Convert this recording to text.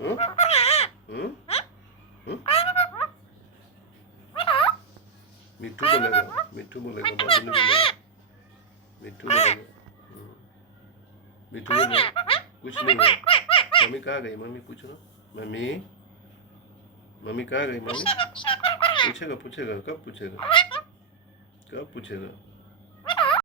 हं? हं? हं? मिठू बोलेगा, मिठू बोलेगा, बाबू नहीं बोलेगा। मिठू बोलेगा। हं। मिठू बोलेगा कुछ नहीं है। मम्मी कहाँ गई? मम्मी पूछो ना। मम्मी, मम्मी कहाँ गई? मम्मी पूछेगा, पूछेगा, कब पूछेगा, कब पूछेगा?